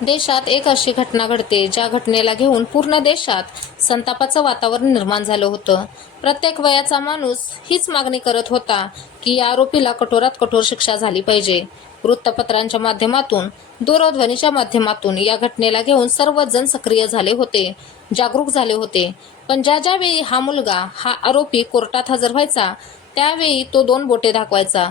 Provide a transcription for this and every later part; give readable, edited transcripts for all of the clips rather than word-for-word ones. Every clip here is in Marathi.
देशात एक अशी घटना घडते ज्या घटनेला घेऊन पूर्ण देशात संतापाचं वातावरण निर्माण झालं होतं. प्रत्येक वयाचा माणूस हीच मागणी करत होता की या आरोपीला कठोरात कठोर शिक्षा झाली पाहिजे. वृत्तपत्रांच्या माध्यमातून, दूरध्वनीच्या माध्यमातून या घटनेला घेऊन सर्वच जण सक्रिय झाले होते, जागरूक झाले होते. पण ज्या वेळी हा मुलगा, हा आरोपी कोर्टात हजर व्हायचा त्यावेळी तो 2 बोटे दाखवायचा.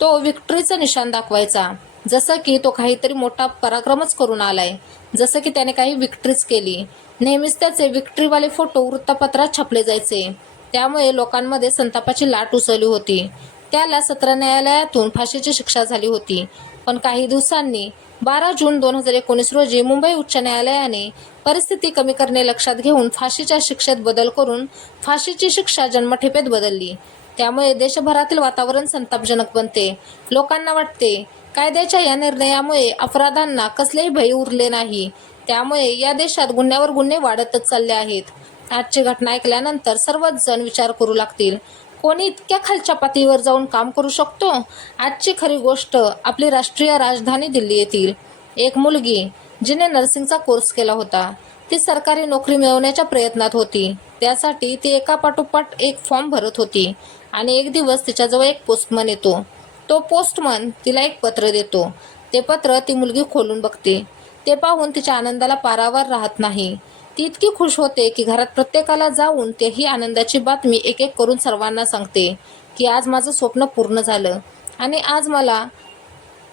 तो विक्ट्रीचं निशाण दाखवायचा, जसं की तो काहीतरी मोठा पराक्रमच करून आलाय, जसं की त्याने काही विक्ट्रीज केली. नेहमीच त्याचे विक्ट्रीवाले फोटो वृत्तपत्रात छापले जायचे. त्यामुळे लोकांमध्ये संतापाची लाट उसळली होती. त्याला सत्र न्यायालयातून फाशीची शिक्षा झाली होती. पण काही दिवसांनी 12 जून 2019 रोजी मुंबई उच्च न्यायालयाने परिस्थिती कमी करणे लक्षात घेऊन फाशीच्या शिक्षेत बदल करून फाशीची शिक्षा जन्मठेपेत बदलली. त्यामुळे देशभरातील वातावरण संतापजनक बनते. लोकांना वाटते कायद्याच्या या निर्णयामुळे अपराधांना कसलेही भय उरले नाही. त्यामुळे या देशात गुन्ह्यावर गुन्हे वाढतच चालले आहेत. आजची घटना ऐकल्यानंतर सर्वच जण विचार करू लागतील, कोणी इतक्या खालच्या पातळीवर जाऊन काम करू शकतो? आजची खरी गोष्ट आपली राष्ट्रीय राजधानी दिल्ली येथील एक मुलगी, जिने नर्सिंगचा कोर्स केला होता. ती सरकारी नोकरी मिळवण्याच्या प्रयत्नात होती. त्यासाठी ती एकापाठोपाठ एक फॉर्म भरत होती आणि एक दिवस तिच्याजवळ एक पोस्टमन येतो. तो पोस्टमन तिला एक पत्र देतो. ते पत्र ती मुलगी खोलून बघते. ते पाहून तिच्या आनंदाला पारावार राहत नाही. ती इतकी खुश होते की घरात प्रत्येकाला जाऊन ही आनंदाची बातमी एक एक करून सर्वांना सांगते की आज माझं स्वप्न पूर्ण झालं आणि आज मला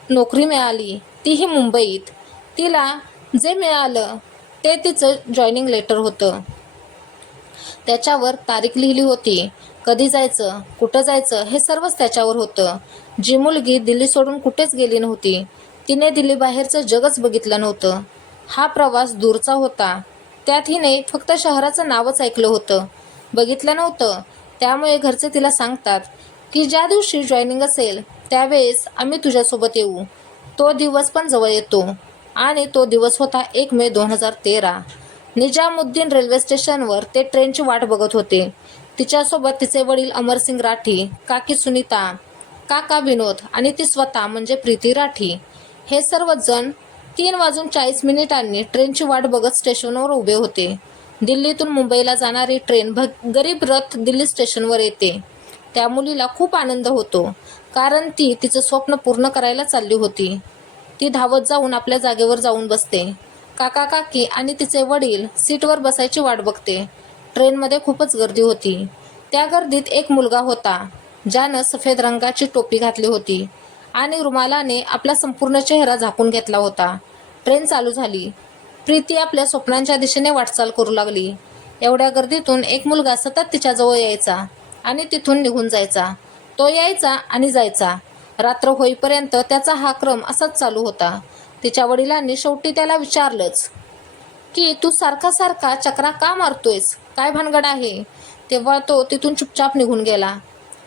नोकरी मिळाली, तीही मुंबईत. तिला जे मिळालं ते तिचं जॉईनिंग लेटर होतं. त्याच्यावर तारीख लिहिली होती, कधी जायचं, कुठं जायचं हे सर्वच त्याच्यावर होतं. जी मुलगी दिल्ली सोडून कुठेच गेली नव्हती, तिने दिल्ली बाहेरचं जगच बघितलं नव्हतं. हा प्रवास दूरचा होता. त्यात हिने फक्त शहराचं नावच ऐकलं होतं, बघितलं नव्हतं. त्यामुळे घरचे तिला सांगतात की ज्या दिवशी जॉईनिंग असेल त्यावेळेस आम्ही तुझ्यासोबत येऊ. तो दिवस पण जवळ येतो आणि तो दिवस होता 1 मे 2013. निजामुद्दीन रेल्वे स्टेशनवर ते ट्रेनची वाट बघत होते. तिच्यासोबत तिचे वडील अमरसिंग राठी, काकी सुनीता, काका विनोद आणि ती स्वतः म्हणजे प्रीती राठी. हे सर्वच जण 3:40 ट्रेनची वाट बघत स्टेशनवर उभे होते. दिल्लीतून मुंबईला जाणारी ट्रेन गरीब रथ दिल्ली स्टेशनवर येते. त्या मुलीला खूप आनंद होतो, कारण ती तिचं स्वप्न पूर्ण करायला चालली होती. ती धावत जाऊन आपल्या जागेवर जाऊन बसते. काका काकी आणि तिचे वडील सीटवर बसायची वाट बघते. ट्रेनमध्ये खूपच गर्दी होती. त्या गर्दीत एक मुलगा होता ज्यानं सफेद रंगाची टोपी घातली होती आणि रुमालाने आपला संपूर्ण चेहरा झाकून घेतला होता. ट्रेन चालू झाली. प्रीती आपल्या स्वप्नांच्या दिशेने वाटचाल करू लागली. एवढ्या गर्दीतून एक मुलगा सतत तिच्याजवळ यायचा आणि तिथून निघून जायचा. तो यायचा आणि जायचा. रात्र होईपर्यंत त्याचा हा क्रम असाच चालू होता. तिच्या वडिलांनी शेवटी त्याला विचारलंच की तू सारखा सारखा चक्रा का मारतोयस, काय भानगड आहे? तेव्हा तो तिथून चुपचाप निघून गेला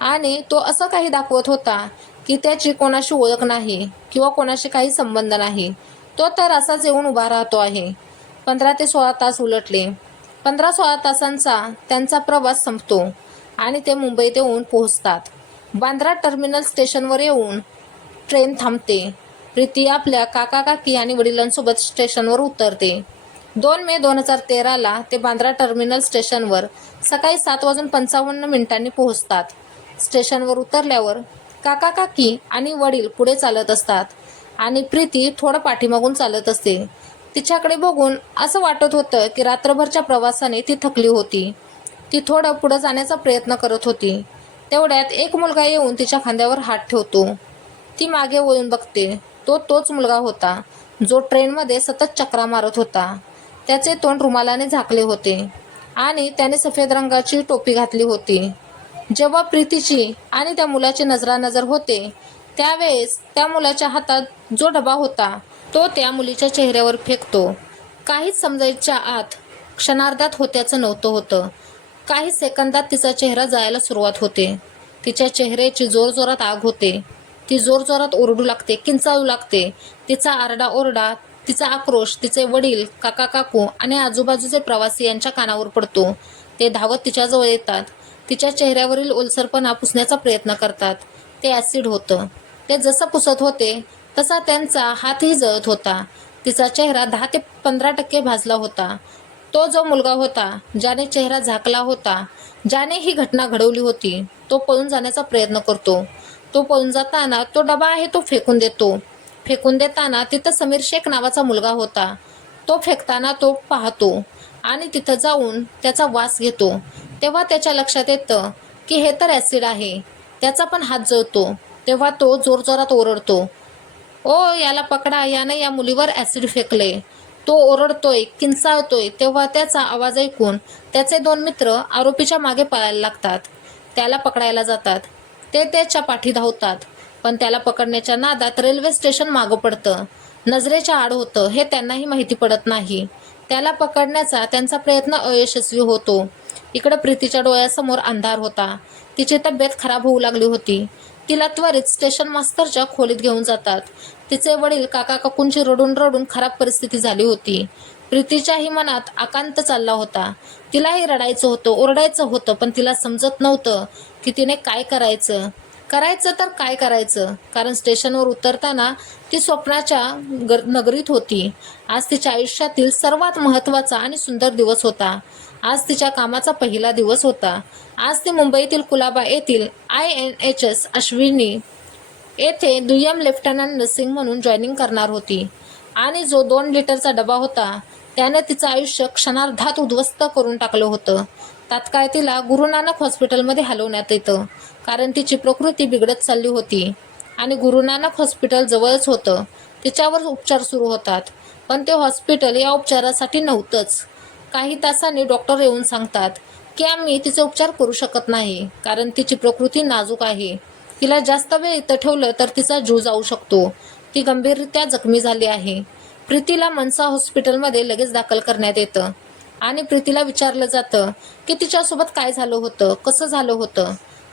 आणि तो असं काही दाखवत होता की त्याची कोणाशी ओळख नाही किंवा कोणाशी काही संबंध नाही. तो तर असाच येऊन उभा राहतो आहे. 15 ते 16 तास उलटले. 15-16 तासांचा त्यांचा प्रवास संपतो आणि ते मुंबईत येऊन पोहोचतात. बांद्रा टर्मिनल स्टेशनवर येऊन ट्रेन थांबते. प्रीती आपल्या काका काकी आणि वडिलांसोबत स्टेशनवर उतरते. 2 मे 2013 ते बांद्रा टर्मिनल स्टेशनवर सकाळी 7:55 पोहोचतात. स्टेशनवर उतरल्यावर काका काकी आणि वडील पुढे चालत असतात आणि प्रीती थोडं पाठीमागून चालत असते. तिच्याकडे बघून असं वाटत होतं की रात्रभरच्या प्रवासाने ती थकली होती. ती थोडं पुढे जाण्याचा प्रयत्न करत होती. तेवढ्यात एक मुलगा येऊन तिच्या खांद्यावर हात ठेवतो. ती मागे वळून बघते. तोच मुलगा होता जो ट्रेनमध्ये सतत चक्रा मारत होता. त्याचे तोंड रुमालाने झाकले होते आणि त्याने सफेद रंगाची टोपी घातली होती. जेव्हा प्रीतीची आणि त्या मुलाची नजरानजर होते त्यावेळेस त्या मुलाच्या हातात जो डबा होता तो त्या मुलीच्या चेहऱ्यावर फेकतो. काहीच समजायच्या आत क्षणार्धात होत्याचं नव्हतं होतं. काही सेकंदात तिचा चेहरा जायला सुरुवात होते. तिच्या चेहऱ्याची जोरजोरात आग होते. ती जोरजोरात ओरडू लागते, किंचाळू लागते. तिचा आरडाओरडा, तिचा आक्रोश तिचे वडील, काका काकू आणि आजूबाजूचे प्रवासी यांच्या कानावर पडतो. ते धावत तिच्याजवळ येतात. तिच्या चेहऱ्यावरील ओलसरपणा पुसण्याचा प्रयत्न करतात. ते ॲसिड होतं. ते जसं पुसत होते तसा त्यांचा हातही जळत होता. तिचा चेहरा 10 ते 15% भाजला होता. तो जो मुलगा होता ज्याने चेहरा झाकला होता, ज्याने ही घटना घडवली होती, तो पळून जाण्याचा प्रयत्न करतो. तो पळून जाताना तो डबा आहे तो फेकून देतो. फेकून देताना तिथं समीर शेख नावाचा मुलगा होता. तो फेकताना तो पाहतो आणि तिथं जाऊन त्याचा वास घेतो. तेव्हा त्याच्या लक्षात येतं की हे तर ॲसिड आहे. त्याचा पण हात जळतो. तेव्हा तो जोरजोरात ओरडतो, ओ याला पकडा, याने या मुलीवर ॲसिड फेकले. तो ओरडतोय, किंचाळतोय. तेव्हा त्याचा आवाज ऐकून त्याचे 2 मित्र आरोपीच्या मागे पळायला लागतात. त्याला पकडायला जातात. ते त्याच्या पाठी धावतात, पण त्याला पकडण्याच्या नादात रेल्वे स्टेशन मागं पडतं. नजरेच्या आड होतं हे त्यांनाही माहिती पडत नाही. त्याला पकडण्याचा त्यांचा प्रयत्न अयशस्वी होतो. इकडं प्रीतीच्या डोळ्यासमोर अंधार होता. तिची तब्येत खराब होऊ लागली होती. तिला त्वरित स्टेशन मास्तरच्या खोलीत घेऊन जातात. तिचे वडील काका काकूंची रडून रडून खराब परिस्थिती झाली होती. प्रीतीच्याही मनात आकांत चालला होता. तिलाही रडायचं होतं, ओरडायचं होतं, पण तिला समजत नव्हतं की तिने काय करायचं. करायचं तर काय करायचं, कारण स्टेशनवर उतरताना ती स्वप्नाच्या नगरीत होती. आज तिच्या आयुष्यातील सर्वात महत्त्वाचा आणि सुंदर दिवस होता. आज तिच्या कामाचा पहिला दिवस होता. आज ती मुंबईतील कुलाबा येथील INHS अश्विनी येथे दुय्यम लेफ्टनंट नर्सिंग म्हणून जॉईनिंग करणार होती. आणि जो 2 लिटरचा डबा होता त्याने तिचं आयुष्य क्षणार्धात उद्ध्वस्त करून टाकलं होतं. तात्काळ तिला गुरु नानक हॉस्पिटलमध्ये हलवण्यात येतं, कारण तिची प्रकृती बिघडत चालली होती आणि गुरु नानक हॉस्पिटल जवळच होतं. तिच्यावर उपचार सुरू होतात, पण ते हॉस्पिटल या उपचारासाठी नव्हतंच. काही तासांनी डॉक्टर येऊन सांगतात की आम्ही तिचे उपचार करू शकत नाही, कारण तिची प्रकृती नाजूक आहे. तिला जास्त वेळ इथं ठेवलं तर तिचा जीव जाऊ शकतो. ती गंभीररित्या जखमी झाली आहे. प्रीतीला मनसा हॉस्पिटलमध्ये लगेच दाखल करण्यात येतं आणि प्रीतीला विचारलं जातं की तिच्यासोबत काय झालं होतं, कसं झालं होतं,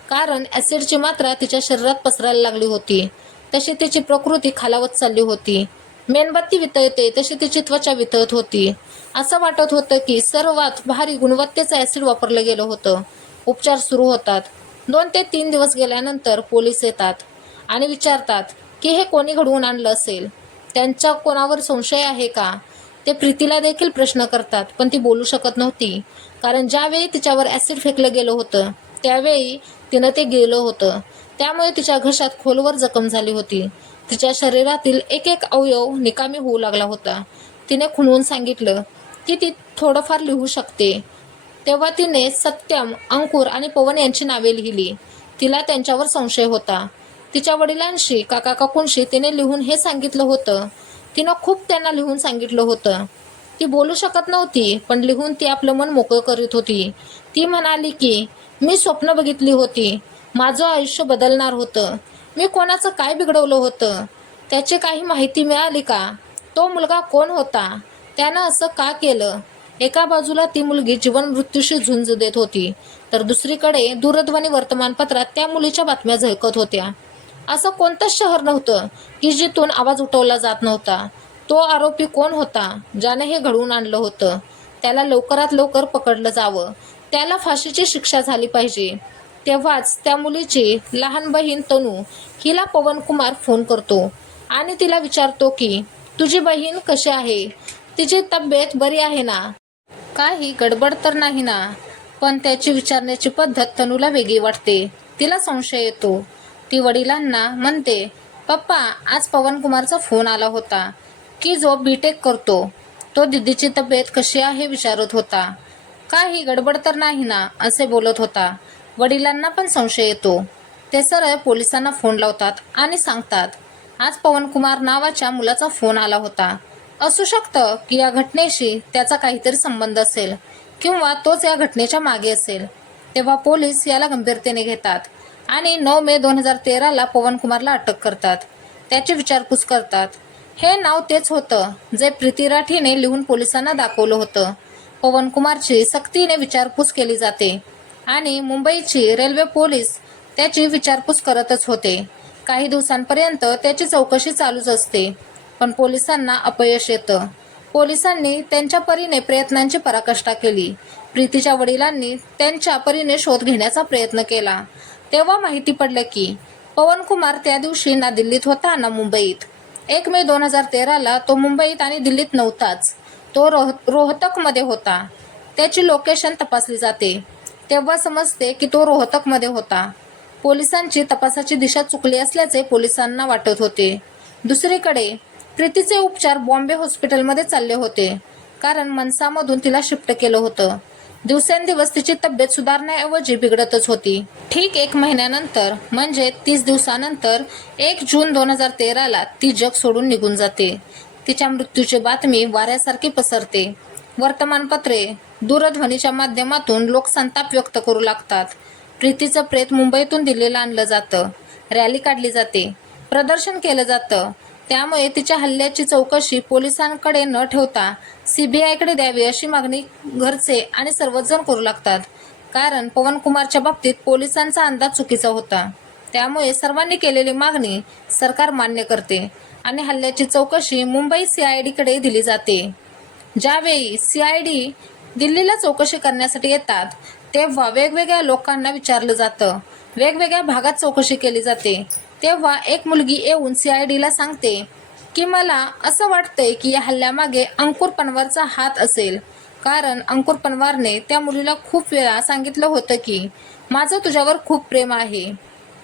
कारण ॲसिडची मात्रा तिच्या शरीरात पसरायला लागली होती. तशी तिची प्रकृती खालावत चालली होती. मेणबत्ती वितळते तशी तिची त्वचा वितळत होती. असं वाटत होतं की सर्वात भारी गुणवत्तेचं ॲसिड वापरलं गेलं होतं. उपचार सुरू होतात. 2 ते 3 दिवस गेल्यानंतर पोलीस येतात आणि विचारतात की हे कोणी घडवून आणलं असेल, त्यांच्या कोणावर संशय आहे का. ते प्रीतीला देखील प्रश्न करतात, पण ती बोलू शकत नव्हती, कारण ज्यावेळी तिच्यावर ॲसिड फेकलं गेलं होतं त्यावेळी तिनं ते गिळलं होतं. त्यामुळे तिच्या घशात खोलवर जखम झाली होती. तिच्या शरीरातील एक एक अवयव निकामी होऊ लागला होता. तिने खुणवून सांगितलं की ती थोडंफार लिहू शकते. तेव्हा तिने सत्यम, अंकुर आणि पवन यांची नावे लिहिली. तिला त्यांच्यावर संशय होता. तिच्या वडिलांशी, काका काकूंशी तिने लिहून हे सांगितलं होतं. तिनं खूप त्यांना लिहून सांगितलं होतं. ती बोलू शकत नव्हती, पण लिहून ती आपलं मन मोकळं करीत होती. ती म्हणाली की मी स्वप्न बघितली होती, माझं आयुष्य बदलणार होतं. मी कोणाचं काय बिघडवलं होतं, त्याची काही माहिती मिळाली का, तो मुलगा कोण होता, त्यानं असं का केलं. एका बाजूला ती मुलगी जीवन मृत्यूशी झुंज देत होती, तर दुसरीकडे दूरध्वनी वर्तमानपत्रात त्या मुलीच्या बातम्या झळकत होत्या. असं कोणतंच शहर नव्हतं की जिथून आवाज उठवला जात नव्हता. तो आरोपी कोण होता ज्याने हे घडवून आणलं होतं. त्याला लवकरात लवकर पकडलं जावं. त्याला फाशीची शिक्षा झाली पाहिजे. तेव्हाच त्या मुलीची लहान बहीण तनू हिला पवन कुमार फोन करतो आणि तिला विचारतो की तुझी बहीण कशी आहे, तिची तब्येत बरी आहे ना, काही गडबड तर नाही ना. पण त्याची विचारण्याची पद्धत तनूला वेगळी वाटते. तिला संशय येतो. ती वडिलांना म्हणते, पप्पा आज पवन कुमारचा फोन आला होता की जो B.Tech करतो. तो दीदीची तब्येत कशी आहे विचारत होता. काही गडबड तर नाही ना असे बोलत होता. वडिलांना पण संशय येतो. ते सरळ पोलिसांना फोन लावतात आणि सांगतात आज पवन कुमार नावाच्या मुलाचा फोन आला होता. असू शकतं की या घटनेशी त्याचा काहीतरी संबंध असेल किंवा तोच या घटनेच्या मागे असेल. तेव्हा पोलीस याला गंभीरतेने घेतात आणि 9 मे 2013ला पवन कुमारला अटक करतात. त्याची विचारपूस करतात. हे नाव तेच होतं जे प्रीती राठीने लिहून पोलिसांना दाखवलं होतं. पवन कुमारची सक्तीने विचारपूस केली जाते आणि मुंबईची रेल्वे पोलीस त्याची विचारपूस करतच होते. काही दिवसांपर्यंत त्याची चौकशी चालूच असते, पण पोलिसांना अपयश येतं. पोलिसांनी त्यांच्या परीने प्रयत्नांची पराकाष्ठा केली. प्रीतीच्या वडिलांनी त्यांच्या परीने शोध घेण्याचा प्रयत्न केला. तेव्हा माहिती पडलं की पवन कुमार त्या दिवशी ना दिल्लीत होता ना मुंबईत. 1 मे 2013ला तो मुंबईत आणि दिल्लीत नव्हताच. तो रोहतकमध्ये होता. त्याची लोकेशन तपासली जाते. तेव्हा समजते की तो रोहतकमध्ये होता. पोलिसांची तपासाची दिशा चुकली असल्याचे पोलिसांना वाटत होते. दुसरीकडे प्रीतीचे उपचार बॉम्बे हॉस्पिटलमध्ये चालले होते, कारण मनसामधून तिला शिफ्ट केलं होतं. दिवसेंदिवस तिची तब्येत सुधारण्याऐवजी बिघडतच होती. ठीक 1 महिन्यानंतर म्हणजे 30 दिवसानंतर 1 जून 2013ला ती जग सोडून निघून जाते. तिच्या मृत्यूची बातमी वाऱ्यासारखी पसरते. वर्तमानपत्रे, दूरध्वनीच्या माध्यमातून लोक संताप व्यक्त करू लागतात. प्रीतीचं प्रेत मुंबईतून दिल्लीला आणलं जातं. रॅली काढली जाते. प्रदर्शन केलं जातं. त्यामुळे तिच्या हल्ल्याची चौकशी पोलिसांकडे न ठेवता CBIकडे द्यावी अशी मागणी घरचे आणि सर्वच जण करू लागतात. कारण पवन कुमारच्या बाबतीत पोलिसांचा अंदाज चुकीचा होता. त्यामुळे सर्वांनी केलेली मागणी सरकार मान्य करते आणि हल्ल्याची चौकशी मुंबई CIDकडे दिली जाते. ज्यावेळी CID दिल्लीला चौकशी करण्यासाठी येतात, तेव्हा वेगवेगळ्या लोकांना विचारलं जातं. वेगवेगळ्या भागात चौकशी केली जाते. तेव्हा एक मुलगी येऊन CIDला सांगते की मला असं वाटतंय की या हल्ल्यामागे अंकुर पन्वारचा हात असेल, कारण अंकुर पन्वारने त्या मुलीला खूप वेळा सांगितलं होतं की माझं तुझ्यावर खूप प्रेम आहे,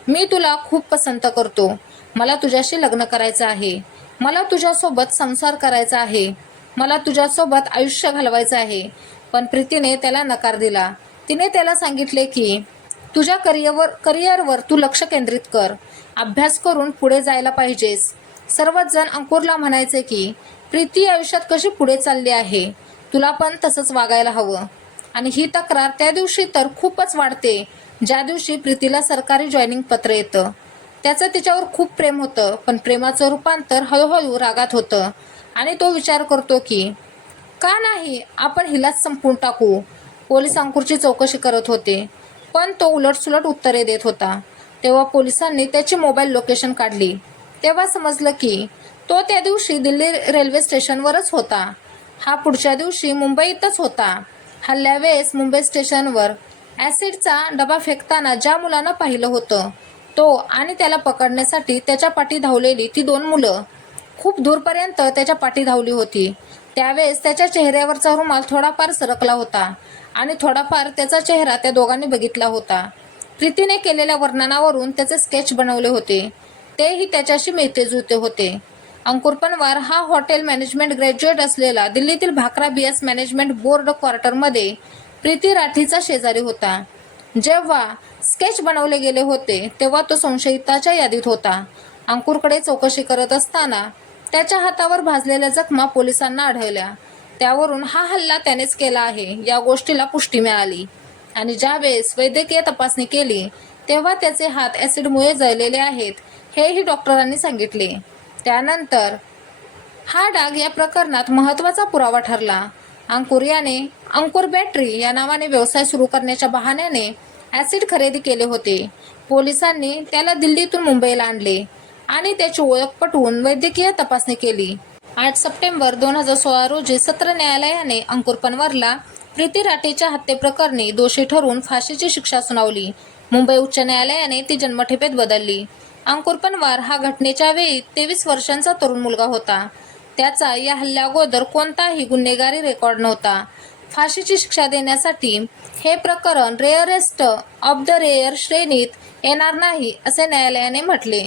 मी तुला खूप पसंत करतो, मला तुझ्याशी लग्न करायचं आहे, मला तुझ्यासोबत संसार करायचा आहे, मला तुझ्यासोबत आयुष्य घालवायचं आहे. पण प्रीतीने त्याला नकार दिला. तिने त्याला सांगितले की तुझ्या करिअरवर तू लक्ष केंद्रित कर, अभ्यास करून पुढे जायला पाहिजेस. सर्वच जण अंकुरला म्हणायचे की प्रीती आयुष्यात कशी पुढे चालली आहे, तुला पण तसंच वागायला हवं. आणि ही तक्रार त्या दिवशी तर खूपच वाढते, ज्या दिवशी प्रीतीला सरकारी जॉईनिंग पत्र येतं. त्याचं तिच्यावर खूप प्रेम होतं, पण प्रेमाचं रूपांतर हळूहळू रागात होतं आणि तो विचार करतो की का नाही आपण हिलाच संपवून टाकू. पोलीस अंकुरची चौकशी करत होते, पण तो उलटसुलट उत्तरे देत होता. तेव्हा पोलिसांनी त्याची मोबाईल लोकेशन काढली. तेव्हा समजलं की तो त्या दिवशी दिल्ली रेल्वे स्टेशनवरच होता. हा पुढच्या दिवशी मुंबईतच होता. हल्ल्यावेळेस मुंबई स्टेशनवर ॲसिडचा डबा फेकताना ज्या मुलानं पाहिलं होतं, तो आणि त्याला पकडण्यासाठी त्याच्या पाठी धावलेली ती 2 मुलं खूप दूरपर्यंत त्याच्या पाठी धावली होती. त्यावेळेस त्याच्या चेहऱ्यावरचा रुमाल थोडाफार सरकला होता आणि थोडाफार त्याचा चेहरा त्या दोघांनी बघितला होता. प्रीतीने केलेल्या वर्णनावरून त्याचे स्केच बनवले होते. तेही त्याच्याशी मिळते जुळते होते. अंकुर पन्वार हा हॉटेल मॅनेजमेंट ग्रॅज्युएट असलेला दिल्लीतील भाकरा BS मॅनेजमेंट बोर्ड क्वार्टरमध्ये प्रीती राठीचा शेजारी होता. जेव्हा स्केच बनवले गेले होते तेव्हा तो संशयिताच्या यादीत होता. अंकुरकडे चौकशी करत असताना त्याच्या हातावर भाजलेल्या जखमा पोलिसांना आढळल्या. त्यावरून हा हल्ला त्यानेच केला आहे या गोष्टीला पुष्टी मिळाली. आणि ज्यावेळेस वैद्यकीय तपासणी केली तेव्हा त्याचे हात ॲसिडमुळे जळलेले आहेत, हेही डॉक्टरांनी सांगितले. त्यानंतर हा डाग या प्रकरणात महत्त्वाचा पुरावा ठरला. अंकुर बॅटरी या नावाने व्यवसाय सुरू करण्याच्या बहाण्याने ॲसिड खरेदी केले होते. पोलिसांनी त्याला दिल्लीतून मुंबईला आणले आणि त्याची ओळख पटवून वैद्यकीय तपासणी केली. 8 सप्टेंबर 2016 रोजी सत्र न्यायालयाने अंकुर पन्वारला प्रीती राठीच्या हत्येप्रकरणी दोषी ठरवून फाशीची शिक्षा सुनावली. मुंबई उच्च न्यायालयाने ती जन्मठेपेत बदलली. अंकुर पन्वार हा घटनेच्या वेळी 23 वर्षांचा तरुण मुलगा होता. त्याचा या हल्ल्याअगोदर कोणताही गुन्हेगारी रेकॉर्ड नव्हता. फाशीची शिक्षा देण्यासाठी हे प्रकरण रेअरेस्ट ऑफ द रेअर श्रेणीत येणार नाही असे न्यायालयाने म्हटले.